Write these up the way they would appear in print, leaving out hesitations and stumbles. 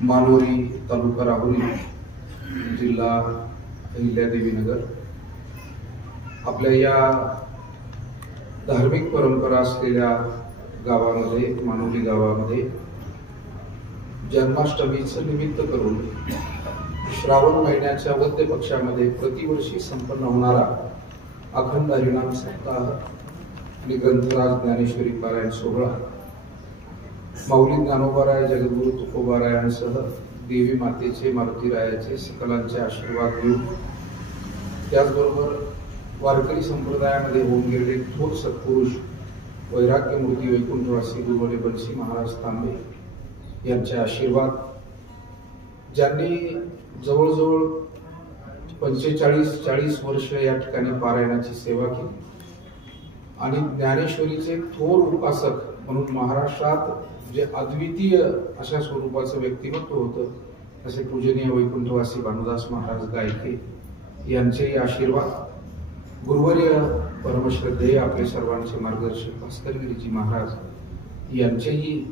मानोरी तालुका राहुरी जिल्हा अहिल्यादेवीनगर आपल्या या धार्मिक परंपरा असलेल्या गावामध्ये मानोरी गावामध्ये जन्माष्टमीचं निमित्त करून श्रावण महिन्याच्या वद्य पक्षामध्ये प्रतिवर्षी संपन्न होणारा अखंड हरिनाम सप्ताह आणि ग्रंथराज ज्ञानेश्वरी पारायण सोहळा माऊली ज्ञानोबाराय जगद्गुरु तुकोबारायांसह देवी मातेचे मारुतीरायाचे सकलांचे आशीर्वाद घेऊन त्याचबरोबर वारकरी संप्रदायामध्ये होऊन गेलेले थोर सत्पुरुष वैराग्यमूर्ती वैकुंठवासी गुरुवरे बंसी महाराज तांबे यांचे आशीर्वाद, ज्यांनी जवळजवळ 45-40 वर्ष या ठिकाणी पारायणाची सेवा केली आणि ज्ञानेश्वरीचे थोर उपासक म्हणून महाराष्ट्रात जे अद्वितीय अशा स्वरूपाचं व्यक्तिमत्व होतं असे पूजनीय वैकुंठवासी भानुदास महाराज गायके यांचे आशीर्वाद, गुरुवर्य परमश्रद्धेय आपले सर्वांचे मार्गदर्शक भास्करगिरीजी महाराज यांचेही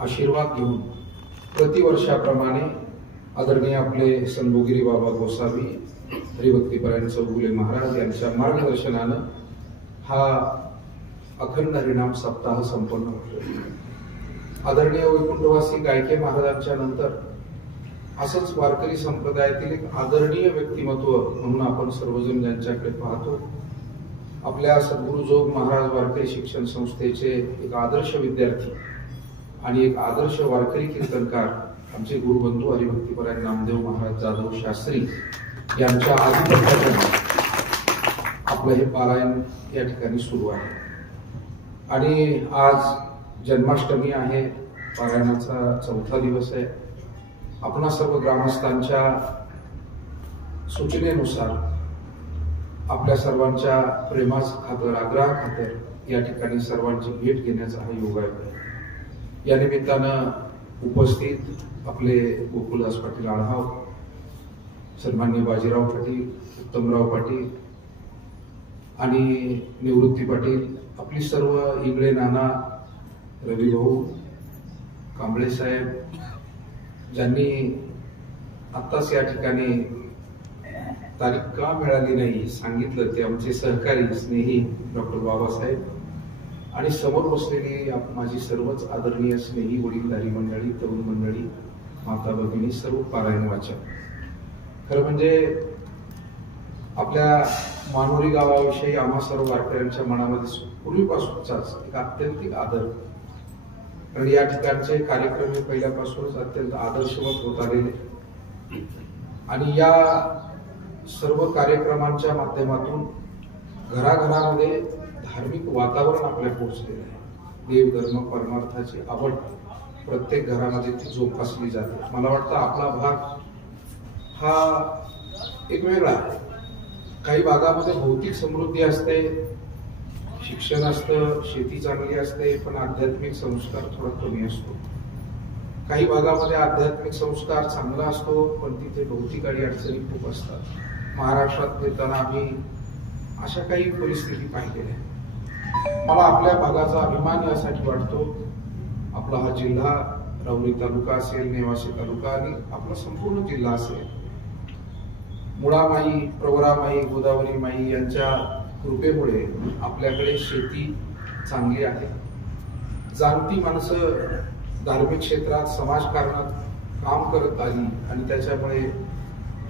आशीर्वाद घेऊन प्रतिवर्षाप्रमाणे आदरणीय आपले संभोगिरी बाबा गोसावी हरिभक्तीपरायण चौगुले महाराज यांच्या मार्गदर्शनानं हा अखंड हरिनाम सप्ताह संपन्न होतो। आदरणीय वैकुंठवासी गायके महाराजांच्या नंतर असंच वारकरी संप्रदायातील एक आदरणीय व्यक्तिमत्व म्हणून आपण सर्वजण ज्यांच्याकडे पाहतो, आपल्या सद्गुरु जोग महाराज वारकरी शिक्षण संस्थेचे एक आदर्श विद्यार्थी आणि एक आदर्श वारकरी कीर्तनकार आमचे गुरुबंधू हरिभक्तीपरायण नामदेव महाराज जाधव शास्त्री यांच्या आधिपत्यातून आपलं हे पारायण या ठिकाणी सुरू आहे आणि आज जन्माष्टमी आहे, पारायणाचा 4था दिवस आहे। आपणा सर्व ग्रामस्थांच्या सूचनेनुसार आपल्या सर्वांच्या प्रेमास खातर आग्रह खातर या ठिकाणी सर्वांची भेट घेण्याचा हा योग आहे। या निमित्तानं उपस्थित आपले गोकुळदास पाटील आढाव, सन्माननीय बाजीराव पाटील, उत्तमराव पाटील आणि निवृत्ती पाटील, आपली सर्व इंगळे नाना, रविभाऊ, कांबळे साहेब, ज्यांनी आत्ताच या ठिकाणी तारीख का मिळाली नाही सांगितलं ते आमचे सहकारी स्नेही डॉक्टर बाबासाहेब आणि समोर बसलेली माझी सर्वच आदरणीय स्नेही वडीलधारी मंडळी, तरुण मंडळी, माता भगिनी, सर्व पारायण वाचक। खरं म्हणजे आपल्या मानोरी गावाविषयी आम्हा सर्व वारकऱ्यांच्या मनामध्ये पूर्वीपासूनचाच एक अत्यंतिक आदर, कारण या ठिकाणचे कार्यक्रम हे पहिल्यापासूनच अत्यंत आदर्शवत होत आलेले आणि या सर्व कार्यक्रमांच्या माध्यमातून घराघरामध्ये धार्मिक वातावरण आपल्या पोहोचलेलं आहे। देव धर्म परमार्थाची आवड प्रत्येक घरामध्ये ती जोपासली जाते। मला वाटतं आपला भाग हा एक वेगळा आहे। काही भागामध्ये भौतिक समृद्धी असते, शिक्षण असतं, शेती चांगली असते, पण आध्यात्मिक संस्कार थोडा कमी असतो। काही भागामध्ये आध्यात्मिक संस्कार चांगला असतो, पण तिथे भौतिक आणि अडचणी खूप असतात। महाराष्ट्रात फिरताना आम्ही अशा काही परिस्थिती पाहिलेल्या आहेत। मला आपल्या भागाचा अभिमान यासाठी वाटतो, आपला हा जिल्हा राहुरी तालुका असेल, नेवासे तालुका आणि आपला संपूर्ण जिल्हा असेल, मुळामाई, प्रवरामाई, गोदावरी माई यांच्या कृपेमुळे आपल्याकडे शेती चांगली आहे। जाणती माणसं धार्मिक क्षेत्रात समाजकारणात काम करत आली आणि त्याच्यामुळे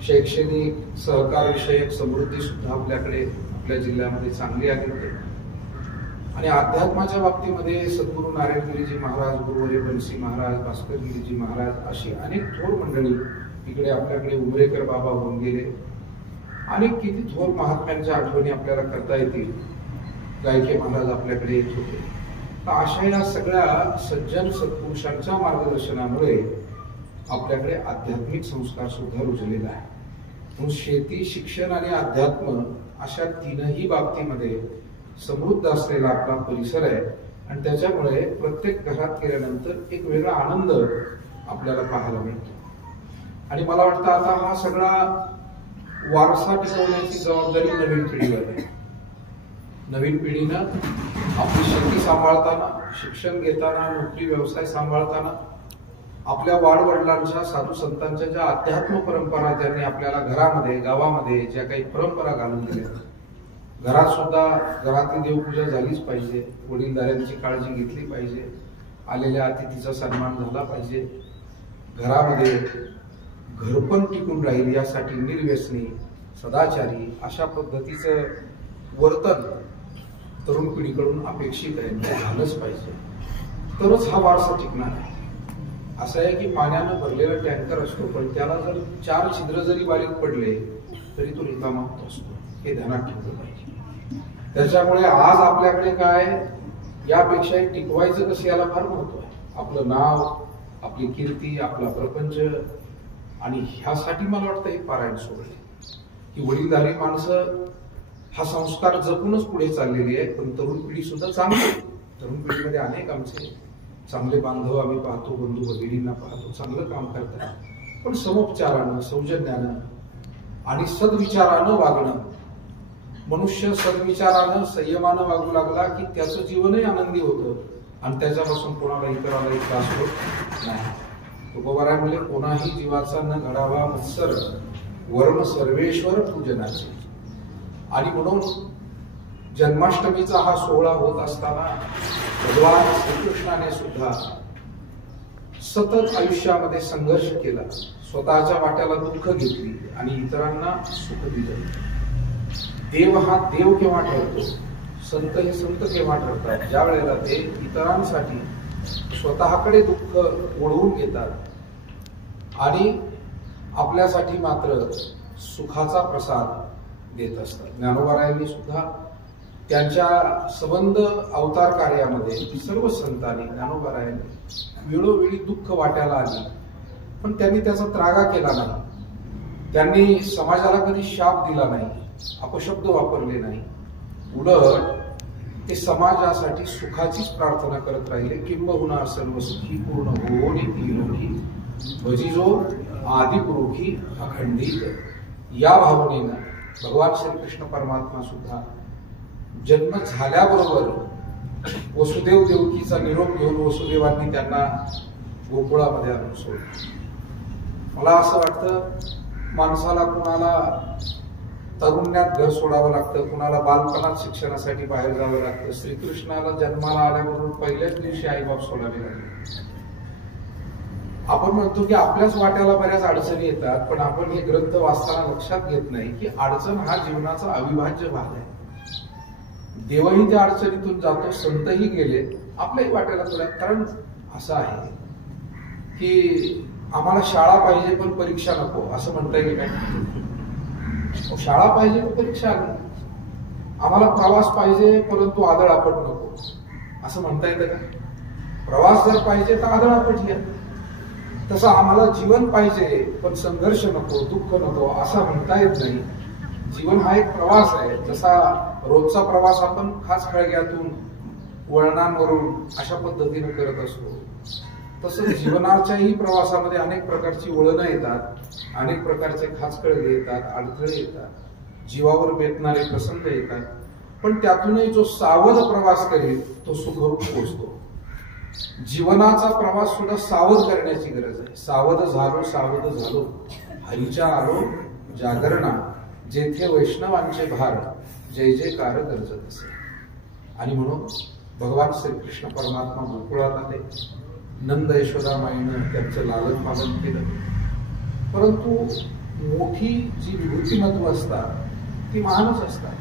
शैक्षणिक सहकार विषयक समृद्धी सुद्धा आपल्याकडे आपल्या जिल्ह्यामध्ये चांगली आली होती आणि अध्यात्माच्या बाबतीमध्ये सद्गुरु नारायणगिरीजी महाराज, गुरुवर्य बंसी महाराज, भास्करगिरीजी महाराज अशी अनेक थोर मंडळी इकडे आपल्याकडे उमरेकर बाबा होऊन गेले। अनेक किती थोर महात्म्यांच्या आठवणी आपल्याला करता येतील। गायके महाराज आपल्याकडे येत होते। तर अशा या सगळ्या सज्जन सत्पुरुषांच्या मार्गदर्शनामुळे आपल्याकडे आध्यात्मिक संस्कार सुद्धा रुजलेला आहे। म्हणून शेती, शिक्षण आणि अध्यात्म अशा तीनही बाबतीमध्ये समृद्ध असलेला आपला परिसर आहे आणि त्याच्यामुळे प्रत्येक घरात गेल्यानंतर एक वेगळा आनंद आपल्याला पाहायला मिळतो आणि मला वाटतं आता हा सगळा वारसा टिकवण्याची जबाबदारी नवीन पिढीवर आहे। नवीन पिढीनं आपली शेती सांभाळताना, शिक्षण घेताना, नोकरी व्यवसाय सांभाळताना आपल्या वाडवडिलांच्या साधू संतांच्या ज्या अध्यात्म परंपरा त्यांनी आपल्याला घरामध्ये गावामध्ये ज्या काही परंपरा घालून दिल्या, घरात सुद्धा घरातली देवपूजा झालीच पाहिजे, वडीलधाऱ्यांची काळजी घेतली पाहिजे, आलेल्या अतिथीचा सन्मान झाला पाहिजे, घरामध्ये घरपण टिकून राहील यासाठी निर्व्यसनी सदाचारी अशा पद्धतीचं वर्तन तरुण पिढीकडून अपेक्षित आहे, ते झालंच पाहिजे, तरच हा वारसा टिकणार आहे. असं आहे की पाण्यानं भरलेला टँकर असतो, पण त्याला जर 4 छिद्र जरी बारीक पडले तरी तो रिकामा होत असतो, हे ध्यानात ठेवलं पाहिजे. त्याच्यामुळे आज आपल्याकडे काय, यापेक्षा टिकवायचं कसं याला फार महत्व आहे. आपलं नाव, आपली कीर्ती, आपला प्रपंच, आणि ह्यासाठी मला वाटतं हे पारायण सोडले की वडीलधारी माणसं हा संस्कार जपूनच पुढे चाललेली आहे. पण तरुण पिढी सुद्धा चांगली, तरुण पिढीमध्ये अनेक आमचे चांगले बांधव आम्ही पाहतो, बंधू भगिनींना पाहतो, चांगलं काम करतात, पण समोपचारानं, सौजन्यानं आणि सद्विचारानं वागणं. मनुष्य सद्विचारानं संयमानं वागू लागला की त्याचं जीवनही आनंदी होतं आणि त्याच्यापासून कोणाला इतरालाही त्रास होत नाही. तुकोबाराय म्हणले, कोणाही जीवाचा न घडावा मत्सर, वर्म सर्वेश्वर पूजनाचे. आणि म्हणून जन्माष्टमीचा हा सोहळा होत असताना भगवान श्रीकृष्णाने सुद्धा सतत आयुष्यामध्ये संघर्ष केला, स्वतःच्या वाट्याला दुःख घेतली आणि इतरांना सुख दिलं. देव हा देव केव्हा ठरतो, संत हे संत केव्हा ठरतात, ज्या वेळेला ते इतरांसाठी स्वतःकडे दुःख ओढवून घेतात आणि आपल्यासाठी मात्र सुखाचा प्रसाद देत असतात. ज्ञानोबारायांनी सुद्धा त्यांच्या संबंध अवतार कार्यामध्ये सर्व संतांनी, ज्ञानोबारायांनी वेळोवेळी दुःख वाट्याला आली, पण त्यांनी त्याचा त्रागा केला नाही. त्यांनी समाजाला कधी शाप दिला नाही, अपशब्द वापरले नाही. उलट ते समाजासाठी सुखाचीच प्रार्थना करत राहिले. किंबहुना सर्व सुखी पूर्ण होऊन निरोगी भजिजो आदिपुरुषी अखंडित. या भावनेनं भगवान श्रीकृष्ण परमात्मा सुद्धा जन्म झाल्याबरोबर वसुदेव देवकीचा निरोप घेऊन वसुदेवांनी त्यांना गोकुळामध्ये आणून सोडलं. मला असं वाटतं, माणसाला कुणाला तरुण्यात घर सोडावं लागतं, कुणाला बालपणात शिक्षणासाठी बाहेर जावं लागतं. श्रीकृष्णाला जन्माला आल्याबरोबर पहिल्याच दिवशी आईबाप सोडावे लागले. आपण म्हणतो की आपल्याच वाट्याला बऱ्याच अडचणी येतात, पण आपण हे ग्रंथ वाचताना लक्षात घेत नाही की अडचण हा जीवनाचा अविभाज्य भाग आहे. देवही त्या अडचणीतून जातो, संतही गेले, आपल्याही वाट्याला थोड्या. कारण असं आहे की आम्हाला शाळा पाहिजे पण परीक्षा नको, असं म्हणता येईल काय? शाळा पाहिजे पण परीक्षा नाही. आम्हाला प्रवास पाहिजे परंतु आदळआपट नको, असं म्हणता येतं का? प्रवास जर पाहिजे तर आदळआपट घ्या. तसं आम्हाला जीवन पाहिजे पण संघर्ष नको, दुःख नको, असं म्हणता येत नाही. जीवन हा एक प्रवास आहे. जसा रोजचा प्रवास आपण खास खळग्यातून, वळणांवरून अशा पद्धतीने करत असतो, तसं जीवनाच्याही प्रवासामध्ये अनेक प्रकारची वळणं येतात, अनेक प्रकारचे खाचखळगे येतात, अडथळे येतात, जीवावर बेतणारे प्रसंग येतात. पण त्यातूनही जो सावध प्रवास करेल तो सुखरूप पोहोचतो. जीवनाचा प्रवास सुद्धा सावध करण्याची गरज आहे. सावध झालो हरीच्या आलो जागरणा, जेथे वैष्णवांचे भार जय जयकार गरजत असे. आणि म्हणून भगवान श्रीकृष्ण परमात्मा गोकुळात आले. नंद यशोदा माईनं त्यांचं लालन पालन केलं. परंतु मोठी जी विभूतिमत्व असतात ती महानच असतात.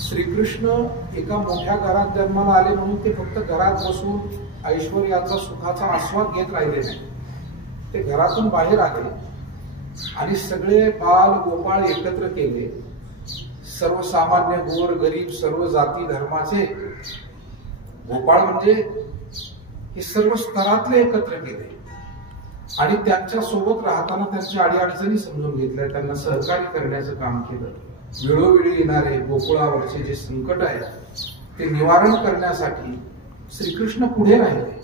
श्रीकृष्ण एका मोठ्या घरात जन्माला आले म्हणून ते फक्त घरात बसून ऐश्वर्याचा सुखाचा आस्वाद घेत राहिले नाही. ते घरातून बाहेर आले आणि सगळे बाल गोपाळ एकत्र केले. सर्वसामान्य गोर गरीब सर्व जाती धर्माचे गोपाळ म्हणजे हे सर्व स्तरातले एकत्र केले आणि त्यांच्या सोबत राहताना त्यांच्या अडीअडचणी समजून घेतल्या, त्यांना सहकार्य करण्याचं काम केलं. वेळोवेळी येणारे गोकुळावरचे जे संकट आहे ते निवारण करण्यासाठी श्रीकृष्ण पुढे राहिले.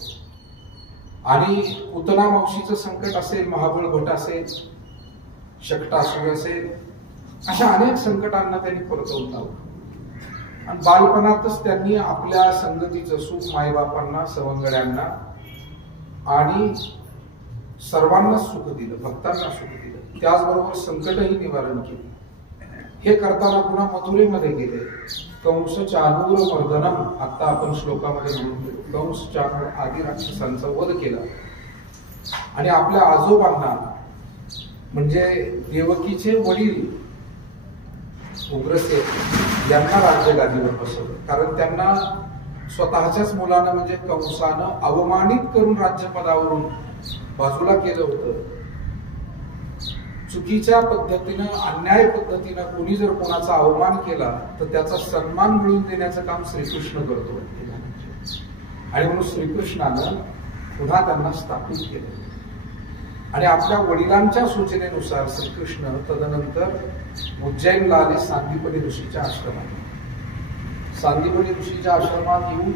आणि पुतना मावशीचं संकट असेल, महाबळ भट असेल, शकटासूर असेल, अशा अनेक संकटांना त्यांनी परतवून लावलं. आणि बालपणातच त्यांनी आपल्या संगतीचं सुख माईबापांना, सवंगड्यांना आणि सर्वांना सुख दिलं, भक्तांना सुख दिलं, त्याचबरोबर संकटही निवारण केले. हे करताना पुन्हा मथुरेमध्ये गेले. कंस चाणूर मर्दनम, आता आपण श्लोकामध्ये म्हणून कंस चाणूर आदी राक्षसांचा वध केला आणि आपल्या आजोबांना म्हणजे देवकीचे वडील उग्रसेन यांना राज्यगादीवर बसवलं. कारण त्यांना स्वतःच्याच मुलानं म्हणजे कंसानं अवमानित करून राज्यपदावरून बाजूला केलं होतं. चुकीच्या पद्धतीनं अन्याय पद्धतीनं कोणी जर कोणाचा अवमान केला तर त्याचा सन्मान मिळवून देण्याचं काम श्रीकृष्ण करतो आणि म्हणून श्रीकृष्णानं पुन्हा त्यांना स्थापित केलं. आणि आपल्या वडिलांच्या सूचनेनुसार श्रीकृष्ण तदनंतर उज्जैनला आले. सांदीपनी ऋषीच्या आश्रमात, सांदीपनी ऋषीच्या आश्रमात येऊन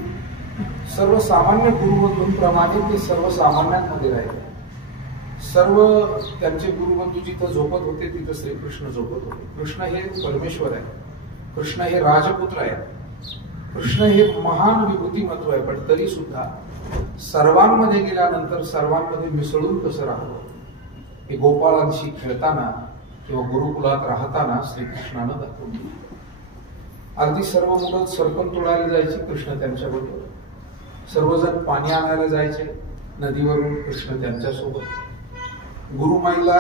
सर्वसामान्य गुरुबंधूंप्रमाणे ते सर्वसामान्यांमध्ये राहिले. सर्व त्यांचे गुरुबंधू जिथं झोपत होते तिथं श्रीकृष्ण झोपत होते. कृष्ण हे परमेश्वर आहे, कृष्ण हे राजपुत्र आहे, कृष्ण हे महान विभूतिमत्व आहे. पण तरी सुद्धा सर्वांमध्ये गेल्यानंतर सर्वांमध्ये मिसळून कसं राहावं हे गोपाळांशी खेळताना किंवा गुरुकुलात राहताना श्रीकृष्णानं दाखवून दिलं. अगदी सर्व मुलं सरपण तोडायला जायची, कृष्ण त्यांच्याबरोबर. सर्वजण पाणी आणायला जायचे नदीवरून, कृष्ण त्यांच्यासोबत. गुरुमाईला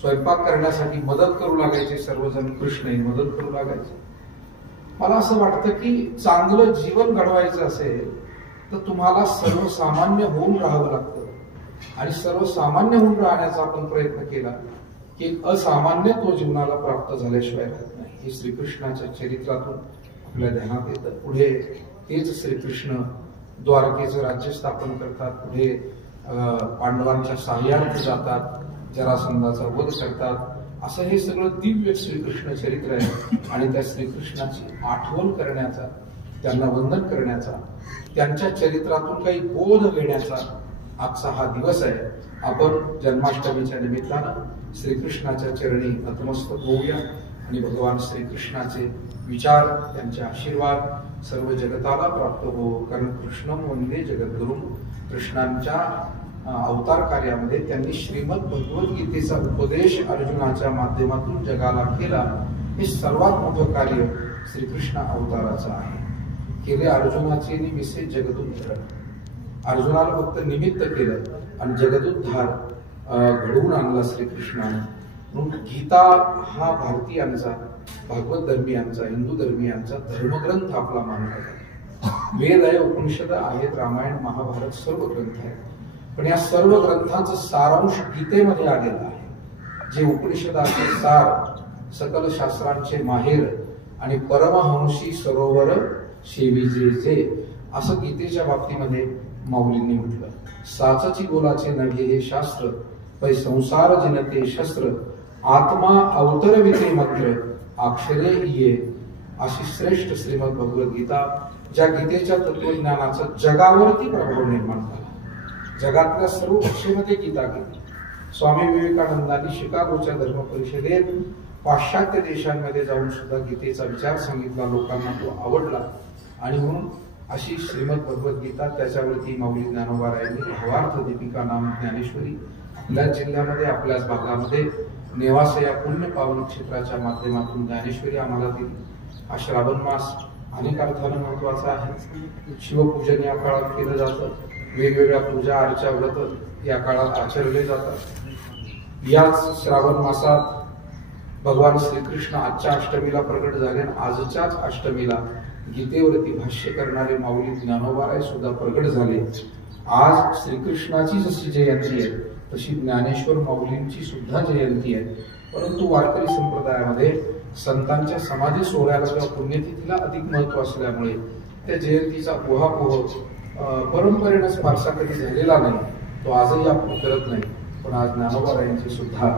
स्वयंपाक करण्यासाठी मदत करू लागायचे सर्वजण, कृष्णही मदत करू लागायचे. मला असं वाटतं की चांगलं जीवन घडवायचं असेल तर तुम्हाला सर्वसामान्य होऊन राहावं लागतं. आणि सर्वसामान्य होऊन राहण्याचा आपण प्रयत्न केला की असामान्य तो जीवनाला प्राप्त झाल्याशिवाय राहत नाही. हे श्रीकृष्णाच्या चरित्रातून आपल्या ध्यानात येतं. पुढे तेच श्रीकृष्ण द्वारकेचं राज्य स्थापन करतात. पुढे पांडवांच्या सहाय्यार्थ जातात, जरासंधाचा वध करतात. असं हे सगळं दिव्य श्रीकृष्ण चरित्र आहे. आणि त्या श्रीकृष्णाची आठवण करण्याचा, त्यांना वंदन करण्याचा, त्यांच्या चरित्रातून काही बोध घेण्याचा आजचा हा दिवस आहे. आपण जन्माष्टमीच्या निमित्तानं श्रीकृष्णाच्या चरणी नतमस्तक होऊया आणि भगवान श्रीकृष्णाचे विचार, त्यांचे आशीर्वाद सर्व जगताला प्राप्त हो. कारण कृष्णं वंदे जगद्गुरुं, कृष्णांच्या अवतार कार्यामध्ये त्यांनी श्रीमद भगवद्गीतेचा उपदेश अर्जुनाच्या माध्यमातून जगाला केला. हे सर्वात मोठं कार्य श्रीकृष्ण अवताराचं आहे. केले अर्जुनाचे निमित्ते जगदुद्धार. अर्जुनाला फक्त निमित्त केलं आणि जगदुद्धार घडवून आणला श्रीकृष्णाने. म्हणून गीता हा भारतीयांचा, भागवत धर्मियांचा, हिंदू धर्मियांचा धर्मग्रंथ आपला मानला जातो. वेद आहे, उपनिषद आहेत, रामायण महाभारत सर्व ग्रंथ आहेत. पण या सर्व ग्रंथांचं सारांश गीतेमध्ये आलेलं आहे. जे उपनिषदाचे सार, सकल शास्त्रांचे माहेर आणि परमहंसी सरोवर सेविजेचे, असं गीतेच्या बाबतीमध्ये माऊलींनी म्हटलं. साचची बोलाचे नव्हे हे शास्त्र, पै संसार जिनते शस्त्र, आत्मा अवतरविते मंत्र, अक्षरे ये. अशी श्रेष्ठ श्रीमद भगवद्गीता, ज्या गीतेच्या तत्वज्ञानाचा जगावरती प्रभाव निर्माण झाला. जगातल्या सर्व भाषेमध्ये गीता गेली. स्वामी विवेकानंदांनी शिकागोच्या धर्म परिषदेत पाश्चात्य देशांमध्ये जाऊन सुद्धा गीतेचा विचार सांगितला. लोकांना तो आवडला आणि म्हणून अशी श्रीमद भगवद्गीता, त्याच्यावरती माऊली ज्ञानोबारायांनी भावार्थ दीपिका नाम ज्ञानेश्वरी आपल्याच जिल्ह्यामध्ये, आपल्याच भागामध्ये नेवास या पुण्य पावन क्षेत्राच्या माध्यमातून ज्ञानेश्वरी आम्हाला दिली. हा श्रावण मास अनेक अर्थानं महत्वाचा आहे. शिवपूजन या काळात केलं जातं. वेगवेगळ्या पूजा अर्चा व्रत या काळात आचरले जातात. याच श्रावण मासात भगवान श्रीकृष्ण आजच्या अष्टमीला प्रकट झाले. आजच्याच अष्टमीला गीतेवरती भाष्य करणारे माऊली ज्ञानोबाराय सुद्धा प्रकट झाले. आज श्रीकृष्णाची जशी जयंती आहे तशी ज्ञानेश्वर माऊलींची सुद्धा जयंती आहे. परंतु वारकरी संप्रदायामध्ये संतांच्या समाधी सोहळ्याला किंवा पुण्यतिथीला अधिक महत्व असल्यामुळे त्या जयंतीचा उहापोह परंपरेनंच फारसा कधी झालेला नाही. तो आजही आपण करत नाही. पण आज ज्ञानोबारायांची सुद्धा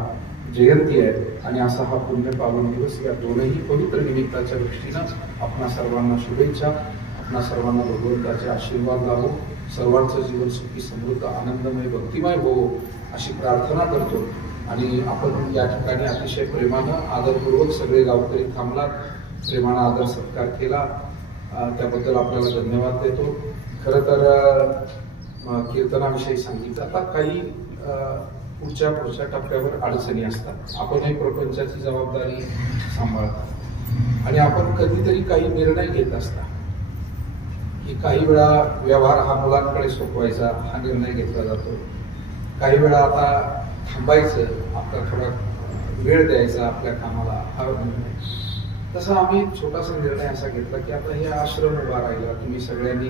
जयंती आहे आणि असा हा पुण्य पावन दिवस, या दोनही पवित्र निमित्ताच्या दृष्टीनं आपणा सर्वांना शुभेच्छा. आपणा सर्वांना भगवंताचे आशीर्वाद लाभो. सर्वांचं जीवन सुखी, समृद्ध, आनंदमय, भक्तिमय हो अशी प्रार्थना करतो. आणि आपण या ठिकाणी अतिशय प्रेमानं, आदरपूर्वक सगळे गावकरी थांबलात, प्रेमानं आदर सत्कार केला, त्याबद्दल आपल्याला धन्यवाद देतो. खरं तर कीर्तनाविषयी सांगितलं. आता काही पुढच्या टप्प्यावर अडचणी असतात. आपणही प्रपंचाची जबाबदारी सांभाळतात आणि आपण कधीतरी काही निर्णय घेत असता की काही वेळा व्यवहार हा मुलांकडे सोपवायचा हा निर्णय घेतला जातो. काही वेळा आता थांबायचं, आपला थोडा वेळ द्यायचा आपल्या कामाला हा निर्णय. तसा आम्ही छोटासा निर्णय असा घेतला की आता हे आश्रम उभा राहिला, तुम्ही सगळ्यांनी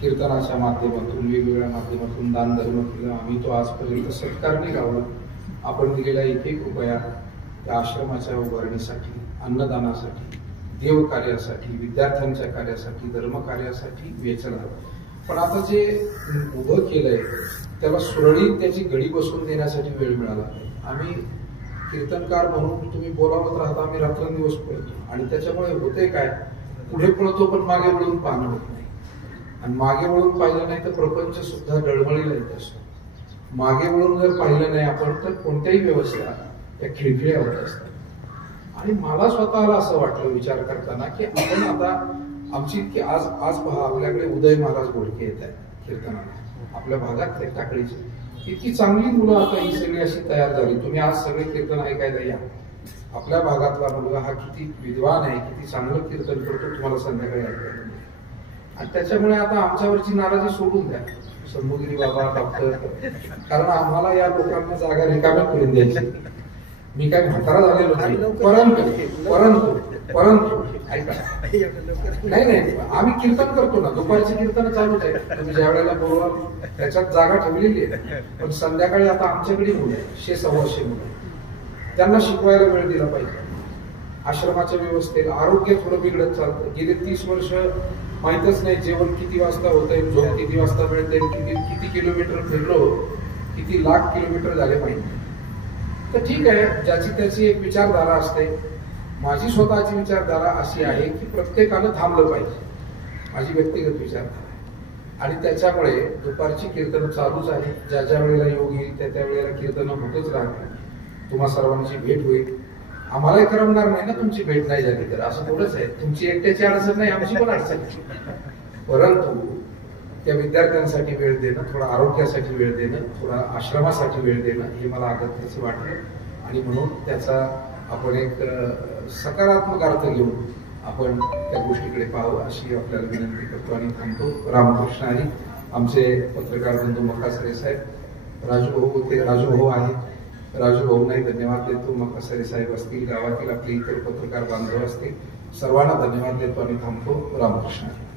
कीर्तनाच्या माध्यमातून वेगवेगळ्या माध्यमातून दान धर्म केलं, आम्ही तो आजपर्यंत सत्कारणी लावला. आपण दिलेला एक रुपया त्या आश्रमाच्या उभारणीसाठी, अन्नदानासाठी, देवकार्यासाठी, विद्यार्थ्यांच्या कार्यासाठी, धर्मकार्यासाठी वेचला. पण आता जे उभं केलंय त्याला सुरळीत त्याची गडी बसवून देण्यासाठी वेळ मिळाला. आम्ही कीर्तनकार म्हणून तुम्ही बोलावत राहता, आम्ही रात्रंदिवस पळतो आणि त्याच्यामुळे होते काय, पुढे पळतो पण मागे वळून पाहणं होत नाही. आणि मागे वळून पाहिलं नाही तर प्रपंच सुद्धा डळमळीला येत असतो. मागे वळून जर पाहिलं नाही आपण तर कोणत्याही व्यवस्था त्या खिळखिळ्या होत असतात. आणि मला स्वतःला असं वाटलं विचार करताना की आपण आता आमची इतकी आज पहा, आपल्याकडे उदय महाराज बोडके येत आहेत कीर्तनाला, आपल्या भागात टाकळीचे इतकी चांगली मुलं आता ही सगळी अशी तयार झाली. तुम्ही आज सगळे कीर्तन ऐकायला या. आपल्या भागातला मुलगा हा किती विद्वान आहे, किती चांगलं कीर्तन करतो तुम्हाला संध्याकाळी ऐकायला. आणि त्याच्यामुळे आता आमच्यावरची नाराजी सोडून द्या, शंभूगिरी बाबा, डॉक्टर, कारण आम्हाला या लोकांना जागा रिकाम्या करून द्यायची. मी काय म्हातारा झालेलो नाही, परंतु ऐका, नाही आम्ही कीर्तन करतो ना, दुपारची कीर्तन चालूच आहे. तुम्ही ज्या वेळेला बोलवा त्याच्यात जागा ठेवलेली आहे. पण संध्याकाळी आता आमच्याकडे मुलं आहे, 600-600 मुलं, त्यांना शिकवायला वेळ दिला पाहिजे. आश्रमाच्या व्यवस्थेला आरोग्य थोडं बिघडत चालतं. गेले 30 वर्ष माहितच नाही जेवण किती वाजता होतंय, झोप किती वाजता मिळते, किती किलोमीटर फिरलो, किती लाख किलोमीटर झाले माहिती. तर ठीक आहे, ज्याची त्याची एक विचारधारा असते. माझी स्वतःची विचारधारा अशी आहे की प्रत्येकानं थांबलं पाहिजे, माझी व्यक्तिगत विचारधारा आहे. आणि त्याच्यामुळे दुपारची कीर्तन चालूच आहे. ज्या ज्या वेळेला योग येईल त्या वेळेला कीर्तन होतच राहतील. तुम्हा सर्वांची भेट होईल. आम्हालाही करमणार नाही ना तुमची भेट नाही झाली तर, असं थोडंच आहे. तुमची एकट्याची अडचण नाही, आमची पण अडचण आहे. परंतु त्या विद्यार्थ्यांसाठी वेळ देणं, थोडा आरोग्यासाठी वेळ देणं, थोडा आश्रमासाठी वेळ देणं हे मला अगत्याचं वाटलं. आणि म्हणून त्याचा आपण एक सकारात्मक अर्थ घेऊन आपण त्या गोष्टीकडे पाहावं अशी आपल्याला विनंती करतो आणि थांबतो. रामकृष्ण हरी. आमचे पत्रकार बंधू मकासरे साहेब, राजू भाऊ होते, राजू भाऊ आहेत, राजू भाऊंनाही धन्यवाद देतो. मकासरे साहेब असतील, गावातील आपले इतर पत्रकार बांधव असतील, सर्वांना धन्यवाद देतो आणि थांबतो. रामकृष्ण हरी.